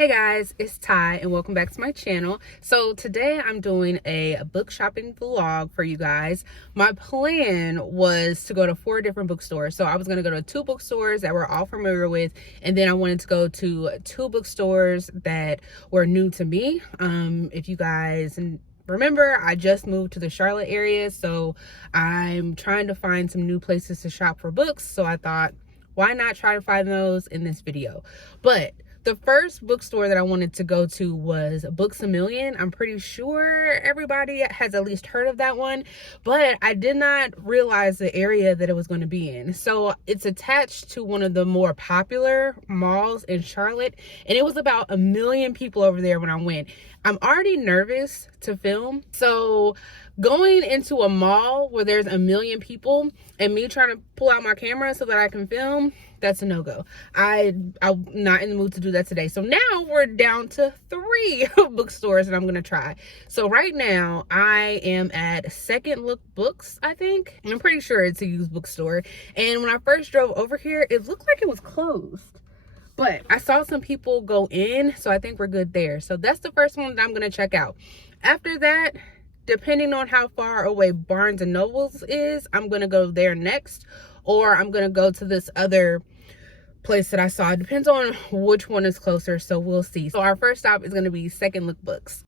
Hey guys, it's Ty and welcome back to my channel. So today I'm doing a book shopping vlog for you guys. My plan was to go to 4 different bookstores. So I was going to go to 2 bookstores that we're all familiar with, and then I wanted to go to 2 bookstores that were new to me. If you guys remember, I just moved to the Charlotte area, so I'm trying to find some new places to shop for books. So I thought, why not try to find those in this video? But the first bookstore that I wanted to go to was Books A Million. I'm pretty sure everybody has at least heard of that one, but I did not realize the area that it was going to be in. So it's attached to one of the more popular malls in Charlotte, and it was about 1 million people over there when I went. I'm already nervous to film, so going into a mall where there's 1 million people and me trying to pull out my camera so that I can film, that's a no-go. I'm not in the mood to do that today. So now we're down to 3 bookstores that I'm gonna try. So right now I am at Second Look Books, I think. I'm pretty sure it's a used bookstore. And when I first drove over here, it looked like it was closed, but I saw some people go in, so I think we're good there. So that's the first one that I'm gonna check out. After that, depending on how far away Barnes and Nobles is, I'm gonna go there next, or I'm gonna go to this other place that I saw. It depends on which one is closer, so we'll see. So our first stop is gonna be Second Look Books.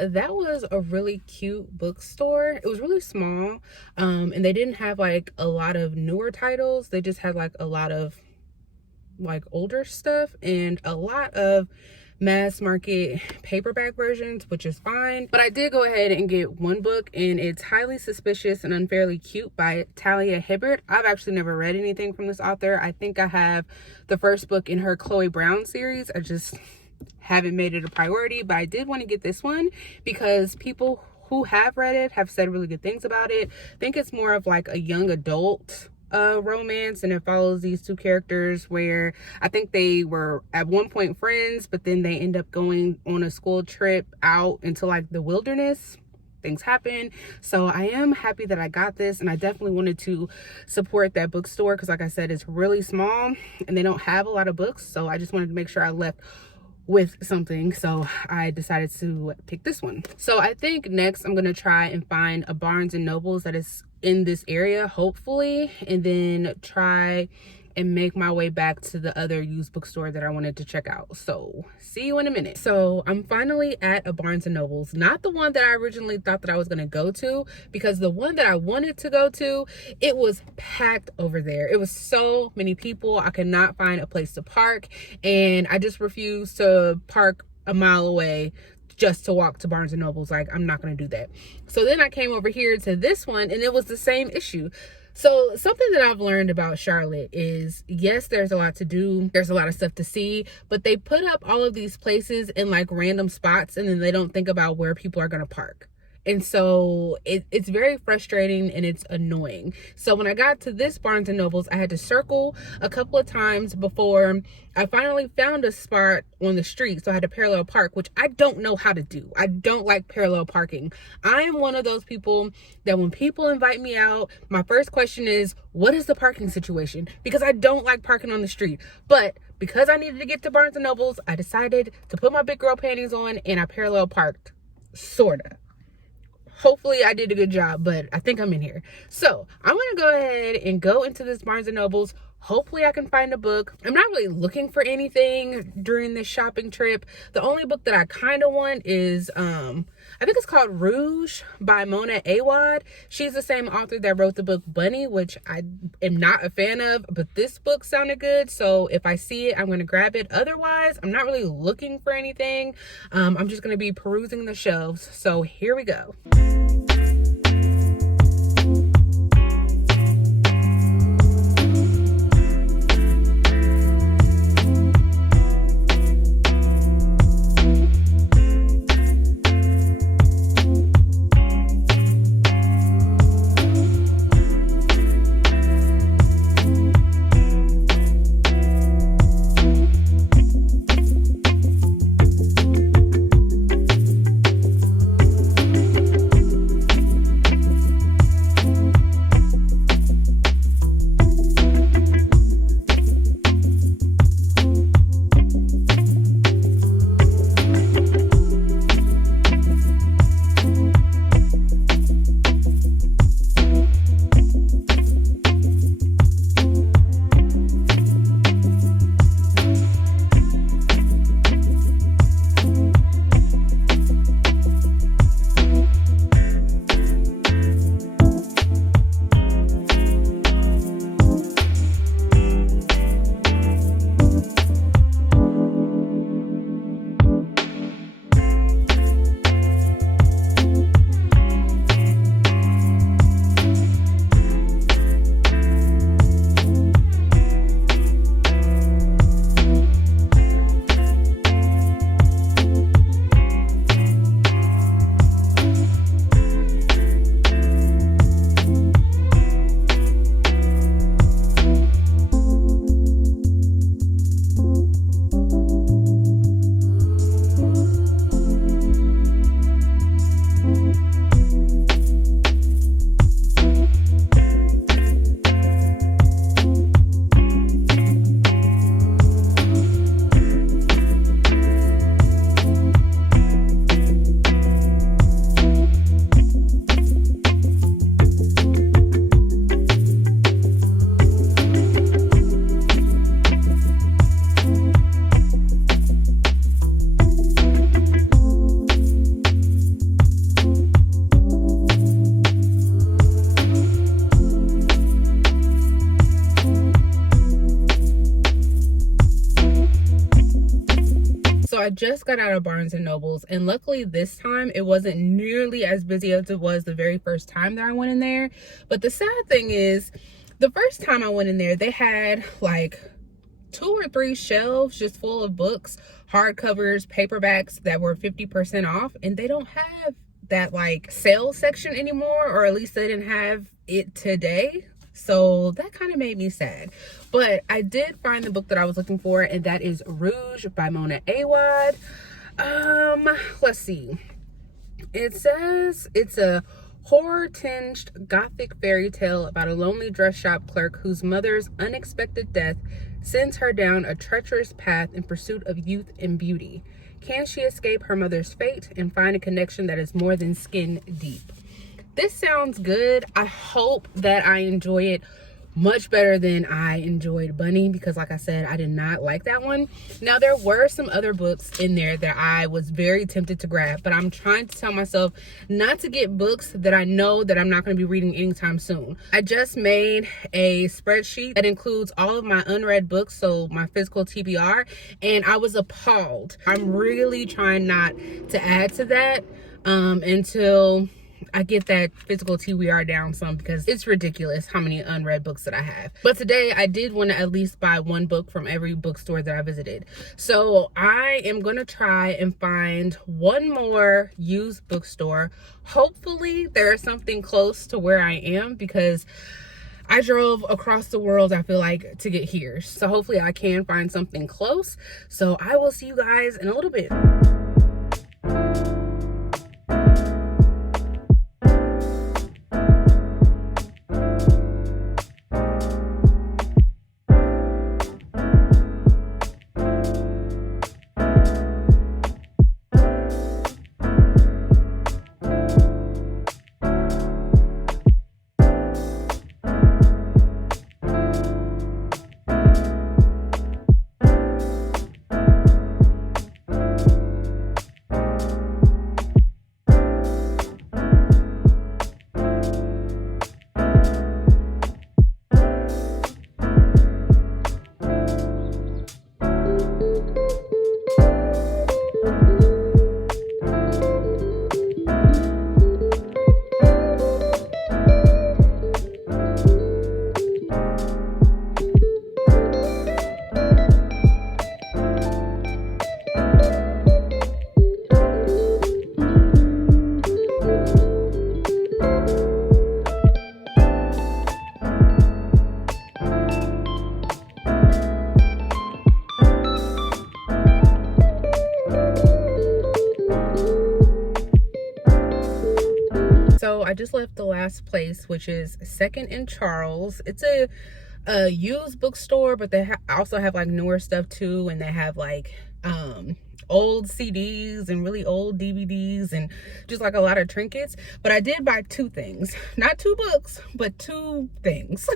That was a really cute bookstore. It was really small, and they didn't have like a lot of newer titles. They just had like a lot of like older stuff and a lot of mass market paperback versions, which is fine. But I did go ahead and get one book, and it's Highly Suspicious and Unfairly Cute by Talia Hibbert. I've actually never read anything from this author. I think I have the first book in her Chloe Brown series. I just haven't made it a priority, but I did want to get this one because people who have read it have said really good things about it. I think it's more of like a young adult romance, and it follows these 2 characters where I think they were at one point friends, but then they end up going on a school trip out into like the wilderness. Things happen. So I am happy that I got this, and I definitely wanted to support that bookstore because, like I said, it's really small and they don't have a lot of books, so I just wanted to make sure I left with something, so I decided to pick this one. So I think next I'm gonna try and find a Barnes and Nobles that is in this area, hopefully, and then try and make my way back to the other used bookstore that I wanted to check out. So see you in a minute. So I'm finally at a Barnes and Nobles, not the one that I originally thought that I was gonna go to, because the one that I wanted to go to, it was packed over there. It was so many people. I could not find a place to park, and I just refused to park a mile away just to walk to Barnes and Nobles. Like, I'm not gonna do that. So then I came over here to this one, and it was the same issue. So something that I've learned about Charlotte is, yes, there's a lot to do. There's a lot of stuff to see, but they put up all of these places in like random spots, and then they don't think about where people are going to park. And so it's very frustrating and it's annoying. So when I got to this Barnes and Nobles, I had to circle a couple of times before I finally found a spot on the street. So I had to parallel park, which I don't know how to do. I don't like parallel parking. I am one of those people that when people invite me out, my first question is, what is the parking situation? Because I don't like parking on the street. But because I needed to get to Barnes and Nobles, I decided to put my big girl panties on and I parallel parked, sorta. Hopefully I did a good job, but I think I'm in here. So I'm gonna go ahead and go into this Barnes and Nobles. Hopefully I can find a book. I'm not really looking for anything during this shopping trip. The only book that I kind of want is, I think it's called Rouge by Mona Awad. She's the same author that wrote the book Bunny, which I am not a fan of, but this book sounded good. So if I see it, I'm going to grab it. Otherwise, I'm not really looking for anything. I'm just going to be perusing the shelves. So here we go. I just got out of Barnes and Nobles, and luckily this time it wasn't nearly as busy as it was the very first time that I went in there. But the sad thing is, the first time I went in there, they had like 2 or 3 shelves just full of books, hardcovers, paperbacks that were 50% off, and they don't have that like sales section anymore, or at least they didn't have it today. So that kind of made me sad. But I did find the book that I was looking for, and that is Rouge by Mona Awad. Let's see. It says it's a horror-tinged gothic fairy tale about a lonely dress shop clerk whose mother's unexpected death sends her down a treacherous path in pursuit of youth and beauty. Can she escape her mother's fate and find a connection that is more than skin deep? This sounds good. I hope that I enjoy it much better than I enjoyed Bunny, because like I said, I did not like that one. Now, there were some other books in there that I was very tempted to grab, but I'm trying to tell myself not to get books that I know that I'm not going to be reading anytime soon. I just made a spreadsheet that includes all of my unread books, so my physical TBR, and I was appalled. I'm really trying not to add to that until I get that physical TBR down some, because it's ridiculous how many unread books that I have. But today I did want to at least buy one book from every bookstore that I visited. So I am going to try and find one more used bookstore. Hopefully there's something close to where I am, because I drove across the world, I feel like, to get here. So hopefully I can find something close. So I will see you guys in a little bit. So I just left the last place, which is Second and Charles. It's a used bookstore, but they also have like newer stuff too, and they have like old CDs and really old DVDs and just like a lot of trinkets. But I did buy two things, not two books, but two things.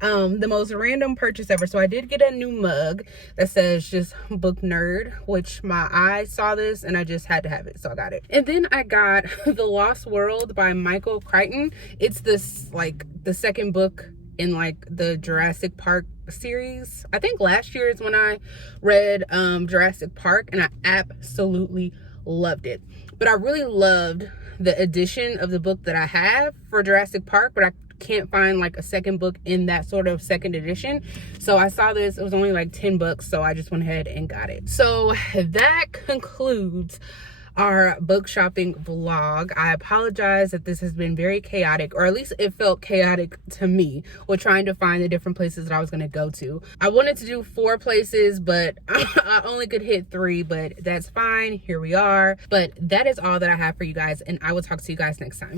The most random purchase ever. So I did get a new mug that says just book nerd, which my eyes saw this and I just had to have it, so I got it. And then I got The Lost World by Michael Crichton. It's this like the second book in like the Jurassic Park series. I think last year is when I read Jurassic Park, and I absolutely loved it. But I really loved the edition of the book that I have for Jurassic Park, but I can't find like a second book in that sort of second edition. So I saw this, it was only like 10 bucks, so I just went ahead and got it. So that concludes our book shopping vlog. I apologize that this has been very chaotic, or at least it felt chaotic to me with trying to find the different places that I was going to go to. I wanted to do 4 places, but I only could hit 3, but that's fine. Here we are. But that is all that I have for you guys, and I will talk to you guys next time.